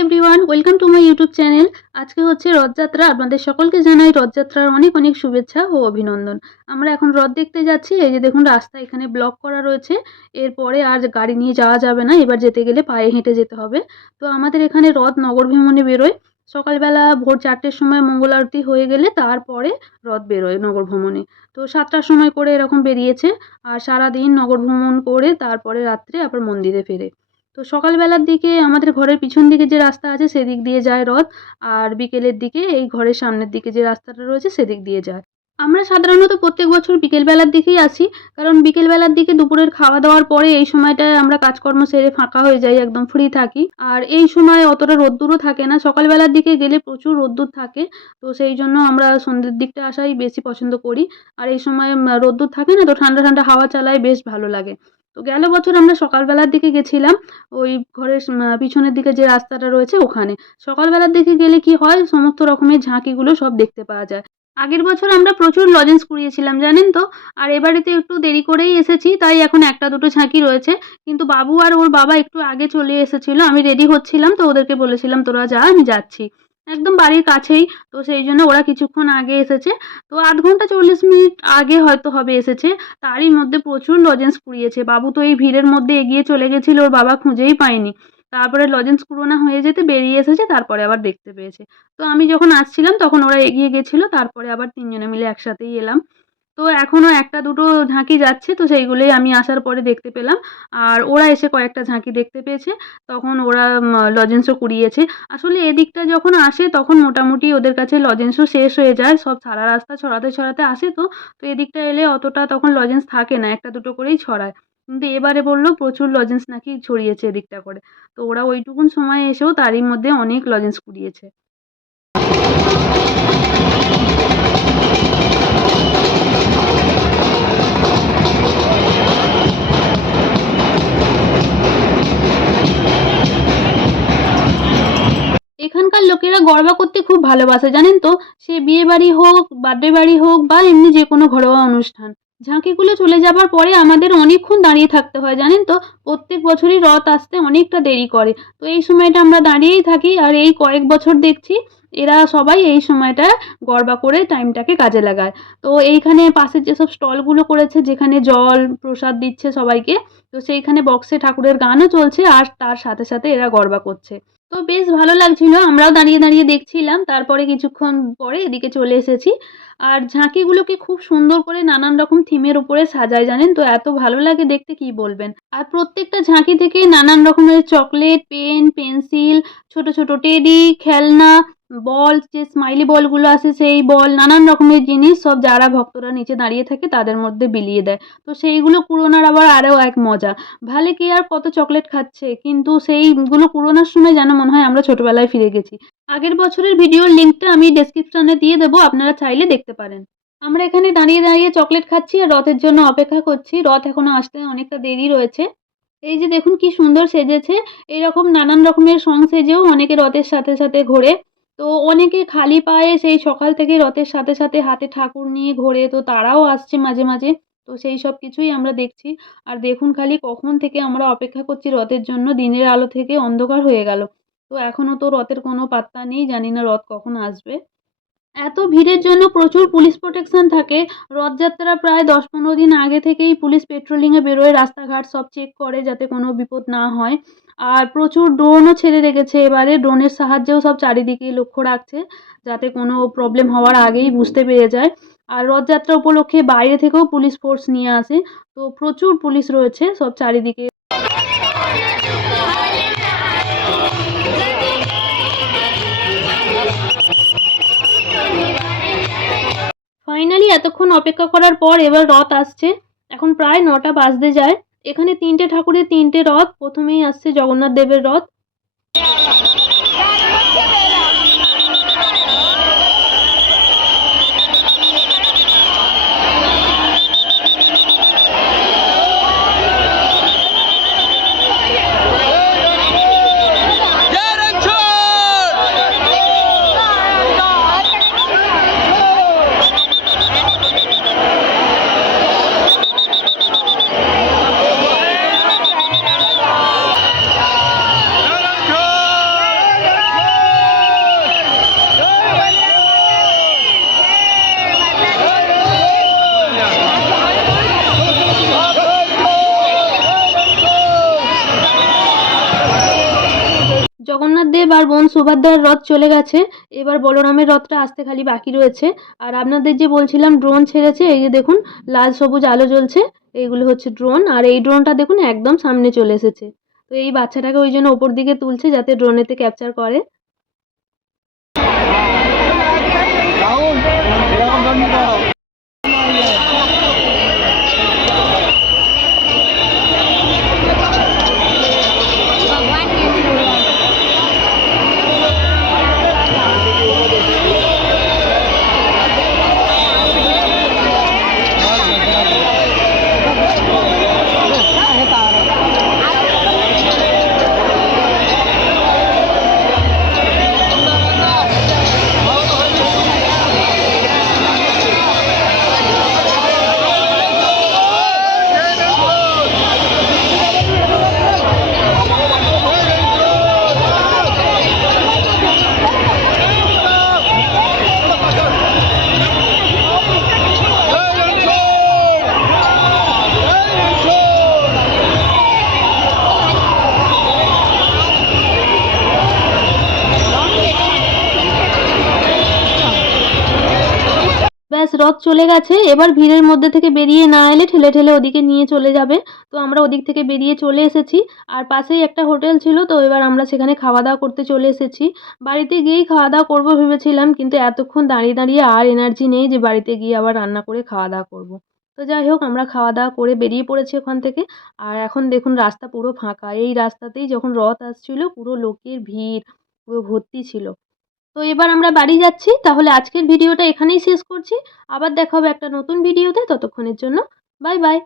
Everyone, welcome to my YouTube channel. আজকে হচ্ছে রথযাত্রা। আপনাদের সকলকে জানাই রথযাত্রার অনেক অনেক শুভেচ্ছা ও অভিনন্দন। আমরা এখন রথ দেখতে যাচ্ছি। এই যে দেখুন, রাস্তা এখানে ব্লক করা রয়েছে। এরপরে আর গাড়ি নিয়ে যাওয়া যাবে না, এবার যেতে গেলে পায়ে হেঁটে যেতে হবে। তো আমাদের এখানে রথ নগর ভ্রমণে বেরোয় সকালবেলা ভোর 4টের সময় মঙ্গল আরতি হয়ে গেলে তারপরে রথ বেরোয় নগর ভ্রমণে। তো 7টার সময় করে এরকম বেরিয়েছে, আর সারাদিন নগর ভ্রমণ করে তারপরে রাত্রে আবার মন্দিরে ফেরে। তো সকালবেলার দিকে আমাদের ঘরের পিছন দিকে যে রাস্তা আছে সেদিক দিয়ে যায় রথ, আর বিকেলের দিকে এই ঘরের সামনের দিকে যে রাস্তাটা রয়েছে সেদিক দিয়ে যায়। আমরা সাধারণত প্রত্যেক বছর বিকেলবেলার দিকেই আসি, কারণ বিকেলবেলার দিকে দুপুরের খাওয়া দাওয়ার পরে এই সময়টায় আমরা কাজকর্ম সেরে ফাঁকা হয়ে যাই, একদম ফ্রি থাকি। আর এই সময় অতটা রোদ্দুরও থাকে না, সকালবেলার দিকে গেলে প্রচুর রোদ্দুর থাকে। তো সেই জন্য আমরা সন্ধ্যের দিকটা আসাই বেশি পছন্দ করি। আর এই সময় রোদ্দুর থাকে না, তো ঠান্ডা ঠান্ডা হাওয়া চালায়, বেশ ভালো লাগে। তো গেল বছর আমরা সকালবেলার দিকে গেছিলাম, ওই ঘরের পিছনের দিকে যে রাস্তাটা রয়েছে ওখানে। সকালবেলার দিকে গেলে কি হয়, সমস্ত রকমের ঝাঁকিগুলো সব দেখতে পাওয়া যায়। আগের বছর আমরা প্রচুর লজেন্স কুড়িয়েছিলাম জানেন তো। আর এবারেতে একটু দেরি করেই এসেছি, তাই এখন একটা দুটো ঝাঁকি রয়েছে। কিন্তু বাবু আর ওর বাবা একটু আগে চলে এসেছিল, আমি রেডি হচ্ছিলাম, তো ওদেরকে বলেছিলাম তোরা যা, আমি যাচ্ছি। একদম বাড়ির কাছেই, তো সেই জন্য ওরা কিছুক্ষণ আগে এসেছে। তো 8 ঘন্টা 40 মিনিট আগে হয়তো হবে এসেছে। তারই মধ্যে প্রচুর লজেন্স কুড়িয়েছে। বাবু তো এই ভিড়ের মধ্যে এগিয়ে চলে গেছিল, ওর বাবা খুঁজেই পায়নি। তারপরে লজেন্স কুড়োনো হয়ে যেতে বেরিয়ে এসেছে, তারপরে আবার দেখতে পেয়েছে। তো আমি যখন আসছিলাম তখন ওরা এগিয়ে গেছিল, তারপরে আবার 3 জনে মিলে একসাথেই এলাম। তো এখনো একটা দুটো ঝাঁকি যাচ্ছে, তো সেইগুলোই আমি আসার পরে দেখতে পেলাম। আর ওরা এসে কয়েকটা ঝাঁকি দেখতে পেয়েছে, তখন ওরা লজেন্সও কুড়িয়েছে। আসলে এদিকটা যখন আসে তখন মোটামুটি ওদের কাছে লজেন্সও শেষ হয়ে যায়, সব সারা রাস্তা ছড়াতে ছড়াতে আসে। তো তো এদিকটা এলে অতটা তখন লজেন্স থাকে না, একটা দুটো করেই ছড়ায়। কিন্তু এবারে বললো প্রচুর লজেন্স নাকি ছড়িয়েছে এদিকটা করে। তো ওরা ওইটুকুন সময় এসেও তারই মধ্যে অনেক লজেন্স কুড়িয়েছে। এখানকার লোকেরা গরবা করতে খুব ভালোবাসে জানেন তো। সে বিয়ে বাড়ি হোক, বার্থডে বাড়ি হোক, বা এমনি যে কোনো ঘরোয়া অনুষ্ঠান। ঝাঁকিগুলো চলে যাবার পরে আমাদের অনেকক্ষণ দাঁড়িয়ে থাকতে হয় জানেন তো। প্রত্যেক বছরই রথ আসতে অনেকটা দেরি করে। তো এই সময়টা আমরা দাঁড়িয়েই থাকি, আর এই কয়েক বছর দেখছি এরা সবাই এই সময়টা গরবা করে টাইমটাকে কাজে লাগায়। তো এইখানে পাশের যেসব স্টলগুলো করেছে, যেখানে জল প্রসাদ দিচ্ছে সবাইকে, তো সেইখানে বক্সে ঠাকুরের গানও চলছে, আর তার সাথে সাথে এরা গরবা করছে। তো বেশ ভালো লাগছিল, আমরাও দাঁড়িয়ে দাঁড়িয়ে দেখছিলাম। তারপরে কিছুক্ষণ পরে এদিকে চলে এসেছি। আর ঝাঁকিগুলোকে খুব সুন্দর করে নানান রকম থিমের উপরে সাজায় জানেন তো, এত ভালো লাগে দেখতে কি বলবেন। আর প্রত্যেকটা ঝাঁকি থেকে নানান রকমের চকলেট, পেন, পেন্সিল, ছোট ছোট টেডি, খেলনা, বল, যে স্মাইলি বলগুলো আসে সেই বল, নানান রকমের জিনিস সব যারা ভক্তরা নিচে দাঁড়িয়ে থাকে তাদের মধ্যে বিলিয়ে দেয়। তো সেইগুলো কুড়োনোর আবার আরও এক মজা। ভালে কে আর কত চকলেট খাচ্ছে, কিন্তু সেইগুলো কুড়োনোর সময় যেন মনে হয় আমরা ছোটবেলায় ফিরে গেছি। আগের বছরের ভিডিওর লিঙ্কটা আমি ডেসক্রিপশনে দিয়ে দেবো, আপনারা চাইলে দেখতে পারেন। আমরা এখানে দাঁড়িয়ে দাঁড়িয়ে চকলেট খাচ্ছি আর রথের জন্য অপেক্ষা করছি। রথ এখনো আসতে অনেকটা দেরি রয়েছে। এই যে দেখুন কি সুন্দর সেজেছে। এরকম নানান রকমের সং সেজেও অনেকে রথের সাথে সাথে ঘোরে। তো অনেকে খালি পায়ে সেই সকাল থেকে রথের সাথে সাথে হাতে ঠাকুর নিয়ে ঘোরে, তো তারাও আসছে মাঝে মাঝে। তো সেই সব কিছুই আমরা দেখছি। আর দেখুন খালি কখন থেকে আমরা অপেক্ষা করছি রথের জন্য, দিনের আলো থেকে অন্ধকার হয়ে গেল। তো এখনো তো রথের কোনো পাত্তা নেই, জানি না রথ কখন আসবে। এত ভিড়ের জন্য প্রচুর পুলিশ প্রোটেকশন থাকে। রথযাত্রা প্রায় 10-15 দিন আগে থেকেই পুলিশ পেট্রোলিংয়ে বেরোয়, রাস্তাঘাট সব চেক করে যাতে কোনো বিপদ না হয়। আর প্রচুর ড্রোনও ছেড়ে রেখেছে এবারে, ড্রোনের সাহায্যেও সব চারিদিকে লক্ষ্য রাখছে, যাতে কোনো প্রবলেম হওয়ার আগেই বুঝতে পেরে যায়। আর রথযাত্রা উপলক্ষে বাইরে থেকেও পুলিশ ফোর্স নিয়ে আসে। তো প্রচুর পুলিশ রয়েছে সব চারিদিকে। ফাইনালি এতক্ষণ অপেক্ষা করার পর এবার রথ আসছে। এখন প্রায় 9টা বাজতে যায়। এখানে 3টে ঠাকুরের 3টে রথ। প্রথমেই আসছে জগন্নাথ দেবের রথ। জগন্নাথ দেব আর বোন সুভদ্রার রথ চলে গেছে, এবার বলরামের রথটা আসতে খালি বাকি রয়েছে। আর আপনাদের যে বলছিলাম ড্রোন ছেড়েছে, এই যে দেখুন লাল সবুজ আলো জ্বলছে, এইগুলো হচ্ছে ড্রোন। আর এই ড্রোনটা দেখুন একদম সামনে চলে এসেছে। তো এই বাচ্চাটাকে ওই জন্য ওপর দিকে তুলছে যাতে ড্রোনেতে ক্যাপচার করে। ব্যাস রথ চলে গেছে, এবার ভিড়ের মধ্যে থেকে বেরিয়ে না এলে ঠেলে ঠেলে ওদিকে নিয়ে চলে যাবে। তো আমরা ওদিক থেকে বেরিয়ে চলে এসেছি। আর পাশেই একটা হোটেল ছিল, তো এবার আমরা সেখানে খাওয়া দাওয়া করতে চলে এসেছি। বাড়িতে গিয়েই খাওয়া দাওয়া করবো ভেবেছিলাম, কিন্তু এতক্ষণ দাঁড়িয়ে দাঁড়িয়ে আর এনার্জি নেই যে বাড়িতে গিয়ে আবার রান্না করে খাওয়া দাওয়া করবো। তো যাই হোক, আমরা খাওয়া দাওয়া করে বেরিয়ে পড়েছি ওখান থেকে। আর এখন দেখুন রাস্তা পুরো ফাঁকা, এই রাস্তাতেই যখন রথ আসছিল পুরো লোকের ভিড়, পুরো ভর্তি ছিল। তো এবার আমরা বাড়ি যাচ্ছি, তাহলে আজকের ভিডিওটা এখানেই শেষ করছি। আবার দেখা হবে একটা নতুন ভিডিওতে, ততক্ষণের জন্য বাই বাই।